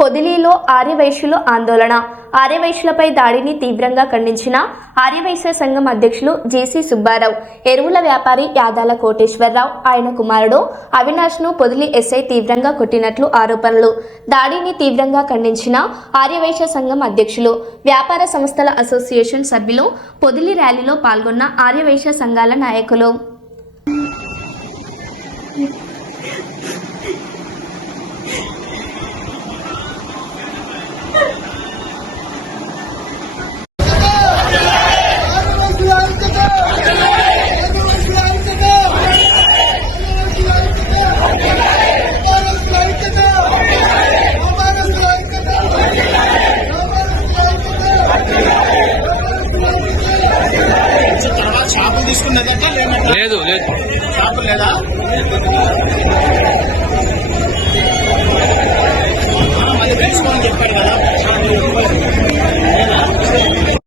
పొదిలిలో ఆర్యవైశ్యులు ఆందోళన. ఆర్యవైశ్యులపై దాడిని తీవ్రంగా ఖండించిన ఆర్యవైశ్య సంఘం అధ్యక్షులు జేసీ సుబ్బారావు, ఎరువుల వ్యాపారి యాదాల కోటేశ్వరరావు, ఆయన కుమారుడు అవినాష్ను పొదిలి ఎస్ఐ తీవ్రంగా కొట్టినట్లు ఆరోపణలు. దాడిని తీవ్రంగా ఖండించిన ఆర్యవైశ్య సంఘం అధ్యక్షులు, వ్యాపార సంస్థల అసోసియేషన్ సభ్యులు, పొదిలి ర్యాలీలో పాల్గొన్న ఆర్యవైశ్య సంఘాల నాయకులు.